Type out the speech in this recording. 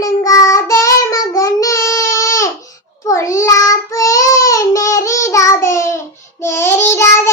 வணங்காதே மகனே. பொல்லாப்பு நெறிடாதே நெறிடாதே